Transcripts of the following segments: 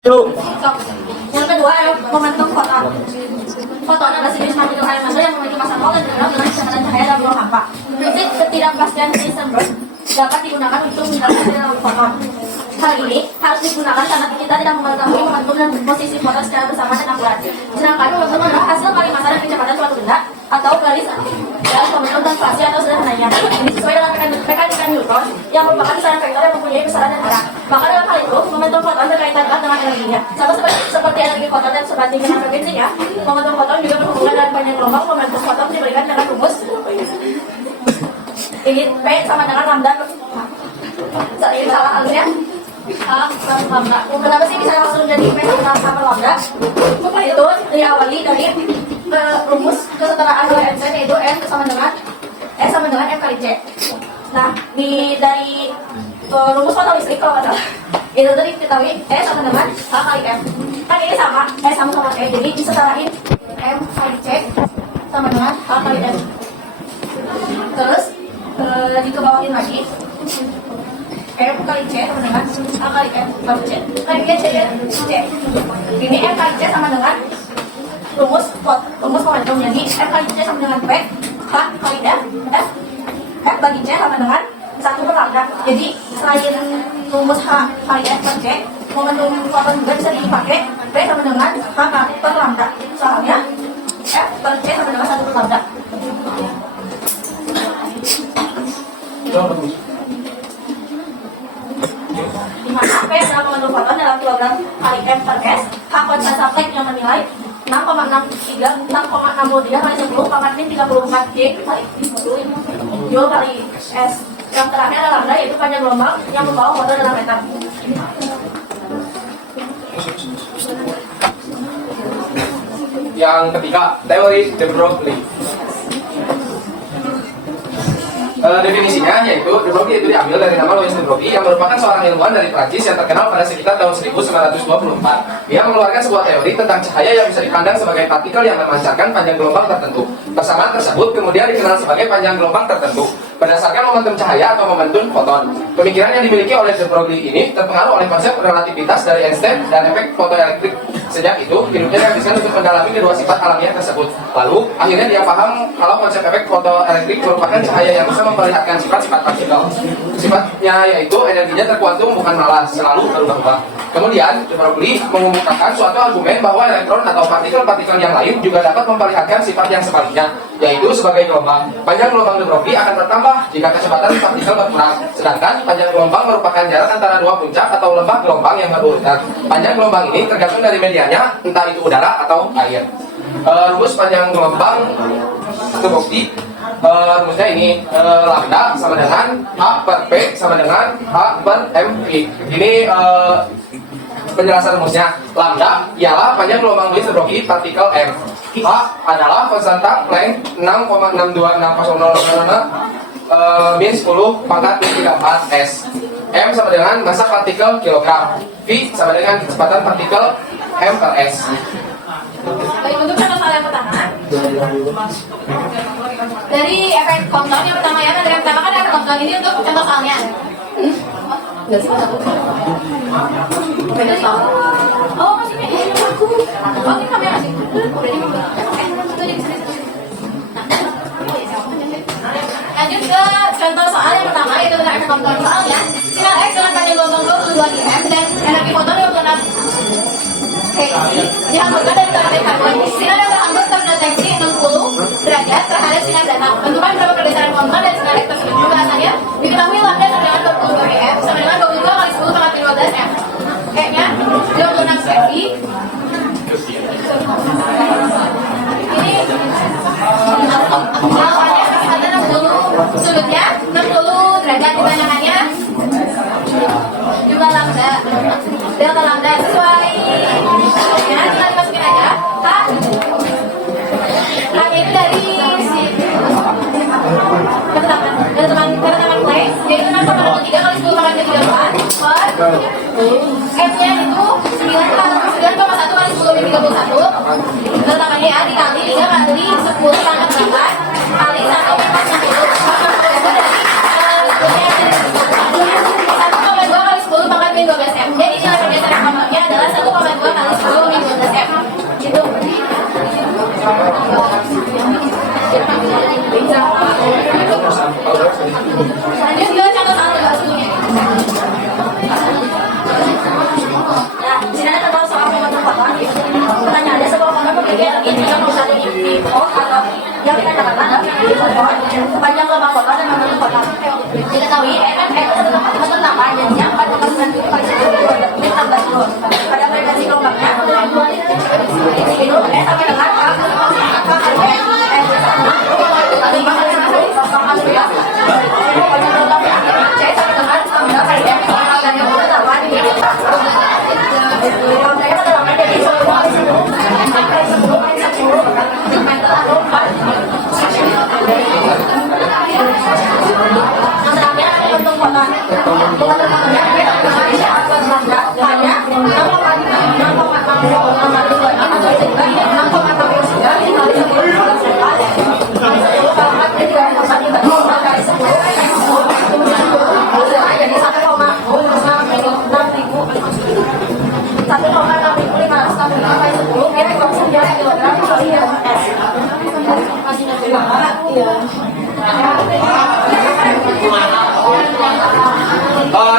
Yang kedua adalah momentum foton. Foton adalah jenis partikel air massa yang memiliki massa nol dan bergerak dengan kecepatan cahaya dalam ruang hampa. Prinsip ketidakpastian Heisenberg dapat digunakan untuk menjelaskan fenomena foton. Hal ini harus digunakan karena kita tidak mengetahui momentum dan posisi foton secara bersamaan dan akurat. Sedangkan momentum adalah hasil kali massa dan kecepatan suatu benda atau garis dalam momentum translasi atau sederhananya. Ini sesuai dengan mekanika Newton yang merupakan besaran vektor yang mempunyai besaran dan arah. Maka dalam hal itu, momentum foton berkaitan erat dengan energinya. Sama seperti energi foton dan sebanding dengan frekuensinya, momentum foton juga berhubungan dengan panjang gelombang. Momentum foton diberikan dengan rumus ini P sama dengan lambda. Ini salah halnya lambda. Kenapa sih bisa langsung jadi P sama lambda? Itu diawali dari rumus kesetaraan dua MC, yaitu N sama dengan S sama dengan M kali C. Nah, dari rumus foton listrik kalau nggak salah itu tadi diketahui E sama dengan H kali M. Kan ini sama, E sama E, jadi disetarain M kali C sama dengan H kali M. Terus dikebawahin lagi M kali C sama dengan H kali M kali C. Kali C C. Ini M kali C sama dengan rumus momentum, jadi M kali C sama dengan P, H kali F bagi C sama dengan 1 per lambda. Jadi selain rumus H kali F per C, momentum foton juga bisa dipakai P sama dengan H per lambda. Soalnya F per C sama dengan 1 per lambda. Di mana P adalah momentum foton dalam kilogram kali M per S. H konstanta Planck yang menilai 6,63 kali 10 pangkat min 34 J kali Joule kali S. Yang terakhir adalah lambda, yaitu panjang gelombang yang membawa foton dalam meter. Yang ketiga, teori de Broglie. Definisinya yaitu de Broglie itu diambil dari nama Louis de Broglie yang merupakan seorang ilmuwan dari Prancis yang terkenal pada sekitar tahun 1924. Dia mengeluarkan sebuah teori tentang cahaya yang bisa dipandang sebagai partikel yang memancarkan panjang gelombang tertentu. Persamaan tersebut kemudian dikenal sebagai panjang gelombang tertentu berdasarkan momentum cahaya atau momentum foton. Pemikiran yang dimiliki oleh de Broglie ini terpengaruh oleh konsep relativitas dari Einstein dan efek fotoelektrik. Sejak itu, hidupnya dihabiskan untuk mendalami kedua sifat alamiah tersebut. Lalu, akhirnya dia paham kalau konsep efek fotoelektrik merupakan cahaya yang bisa memperlihatkan sifat-sifat partikel. Sifatnya yaitu energinya terkuantum, bukan malah selalu berubah-ubah. Kemudian, de Broglie mengumumkan suatu argumen bahwa elektron atau partikel-partikel yang lain juga dapat memperlihatkan sifat yang sebaliknya, yaitu sebagai gelombang. Panjang gelombang de Broglie akan bertambah jika kecepatan partikel berkurang, sedangkan panjang gelombang merupakan jarak antara dua puncak atau lembah gelombang yang berurutan. Panjang gelombang ini tergantung dari medianya, entah itu udara atau air. Rumus panjang gelombang de Broglie, rumusnya ini lambda sama dengan H per P sama dengan H per MV. Ini penjelasan rumusnya. Lambda ialah panjang gelombang Louis de Broglie partikel M. H adalah konstanta Planck 6,626000 min 10 pangkat min 34 S. M sama dengan massa partikel kilogram. V sama dengan kecepatan partikel M per S. Baik, untuk contoh soal yang pertama dari efek Compton yang pertama ya, dari yang pertama kan efek Compton ini untuk contoh soalnya. Enggak sih, beda soal. Oh, masih ini aku. Oh, ini kamera sih. Udah di mana? Itu di sini. Lanjut ke contoh soal yang pertama, yaitu tentang efek Compton. Soalnya sinar X dengan panjang gelombang 22 IM dan energi foton 26 dihamburkan dari tablet karbon. Sinar yang terhambur terdeteksi 60 derajat terhadap sinar datang. Tentukan berapa pergeseran Compton dari sinar X tersebut. Pembahasannya diketahui lambda sama dengan 22 M sama dengan 22 kali 10 pangkat 15 M. E-nya 26 cm. Ini alfanya ada 60, sudutnya 60 derajat, ditanyakannya jumlah lambda, delta lambda sesuai ya, kita dimasukin aja H itu dari si keterangan play, yaitu 6,3 kali 10 pangkat 34 per M-nya itu 9,1 kali 10 min 31. Keterangannya ya dikali 3 kali 10 pangkat 8 kali 1 min 40. Itu dari 1,2 kali 10 pangkat min 12 M. Jadi nilai pergeseran Comptonnya adalah 1,2 di pos atau yang kita katakan sepanjang lubang kotak dan menurut kotak diketahui apa jadinya 4,9 itu kali 10 tambah 10 pada frekuensi gelombangnya itu sampai dengan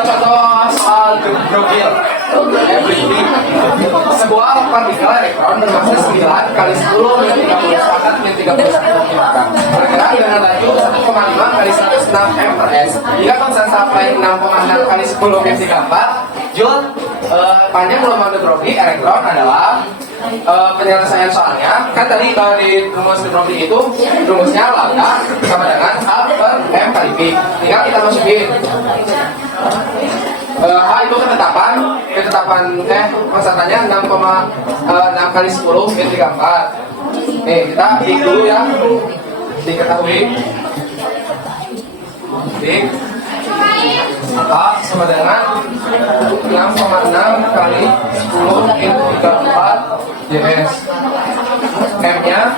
Contoh soal gebrokil. Sebuah partikel elektron bermassa 9 kali 10 min 31 min 31 kilogram bergerak dengan laju 1,5 kali 106 m per s jika konstan sampai 6,6 kali 10 min 34 joule. Panjang gelombang hidrogen elektron adalah penyelesaian soalnya kan tadi di rumus hidrogen itu rumusnya lambda sama dengan A per M kali V. Tinggal kita masukin A itu ketetapan konstantannya 6,6 kali 10 min 34. Nih kita dik dulu ya, diketahui dik A sama dengan 6,6 kali 10 min 34 ds. M nya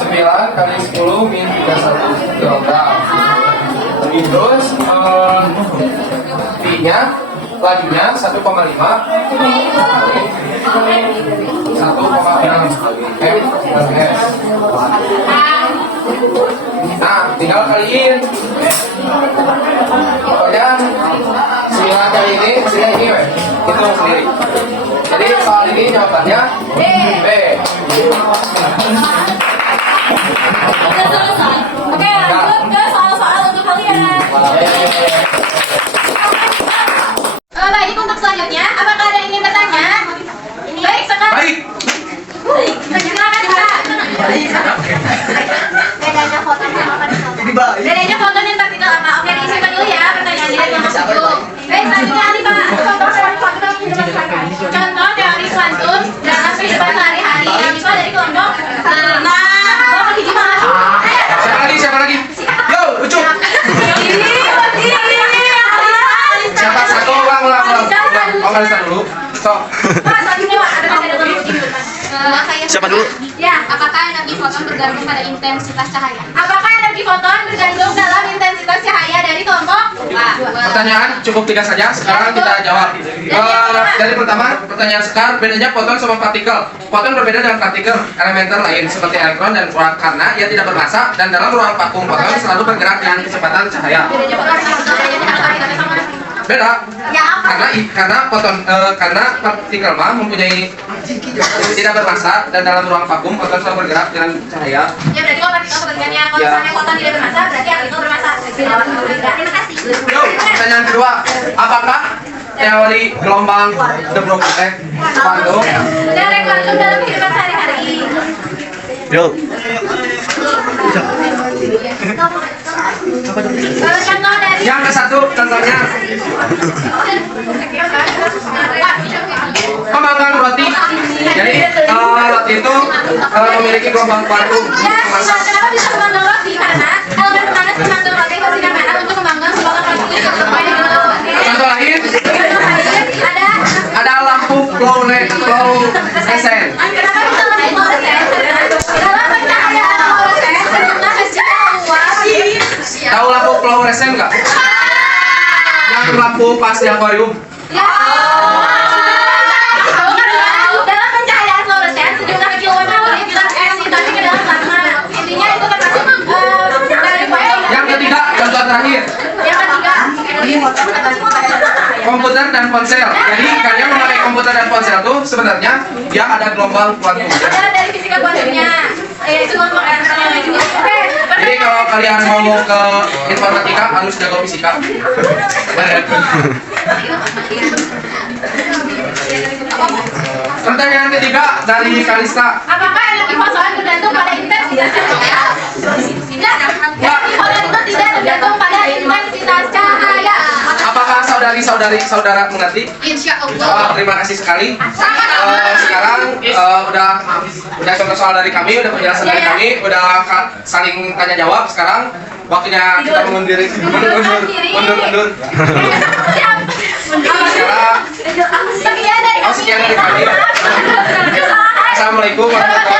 9 kali 10 min 31 kilogram. Terus V nya lajunya 1,5 1,6 M per S. Nah, tinggal kaliin. Pokoknya 9 kali ini, hasilnya ini weh. Hitung sendiri. Jadi soal ini jawabannya B. Oke, selesai. Oke, lanjut ke soal-soal untuk kalian. Baik, untuk selanjutnya, apakah ada yang ingin bertanya? Baik, sekarang. Baik. Silakan, Pak. Bedanya foton sama partikel. Bedanya foton dan partikel apa? Oke, diisikan dulu ya pertanyaannya. Baik, selanjutnya Ali, Pak. Contoh teori kuantum dalam kehidupan sehari-hari. Yang bisa dari kelompok 5. Siapa lagi? Yo, Ucup. Siapa satu ulang. Lisan dulu. Sok. Siapa dulu? Ya, apakah energi foton bergantung pada intensitas cahaya? Apakah energi foton bergantung dalam intensitas cahaya dari kelompok? Pertanyaan cukup 3 saja. Sekarang kita jawab. Dari pertama, pertanyaan Sekar, bedanya foton sama partikel. Foton berbeda dengan partikel elementer lain seperti elektron dan quark karena ia tidak bermassa dan dalam ruang vakum foton selalu bergerak dengan kecepatan cahaya. Bedanya foton sama Beda. ya apa? Karena partikel mah mempunyai tidak bermassa dan dalam ruang vakum foton selalu bergerak dengan cahaya. Ya berarti kalau partikel kebalikannya, kalau misalnya foton tidak bermassa berarti partikel bermassa. Terima kasih. Yo, pertanyaan kedua, apakah teori gelombang de Broglie kuantum? Teori kuantum dalam kehidupan sehari-hari. Yo. Contoh dari Yang ke satu contohnya kembangkan roti. Jadi roti itu memiliki gelombang kuantum. Ya, kenapa bisa kembangkan roti? Karena elemen panas mengandung roti bersihkan panas untuk kembangkan sebuah roti sesuai dengan roti. Contoh lain Ada ada lampu fluorescen. kenapa bisa lampu fluorescen? Dalam pencahayaan fluorescen sejumlah kecil luas. Tahu lampu fluorescen nggak? Yang lampu pas di akuarium. Ya. Dalam pencahayaan fluorescen sejumlah kecil warna berbilang eksitasi ke dalam plasma. Intinya itu termasuk dari kuantum. Yang ketiga, contoh terakhir. Yang ketiga, energi foton bergantung pada cahaya. komputer dan ponsel. Jadi kalian memakai komputer dan ponsel tuh sebenarnya dia ada gelombang kuantum. Ada dari fisika kuantumnya. Itu untuk anak-anak juga. Jadi kalau kalian mau ke informatika harus jago fisika. Pertanyaan ketiga dari Kalista. Apakah energi foton tergantung pada intensitas cahaya? Tidak. Energi foton itu tidak tergantung pada intensitas cahaya. Apakah saudara mengerti? Insya Allah. Terima kasih sekali. Sekarang udah contoh soal dari kami, udah penjelasan dari kami, udah saling tanya jawab. Sekarang waktunya kita mengundur. Sekarang Sekian dari kami. Assalamualaikum warahmatullahi wabarakatuh.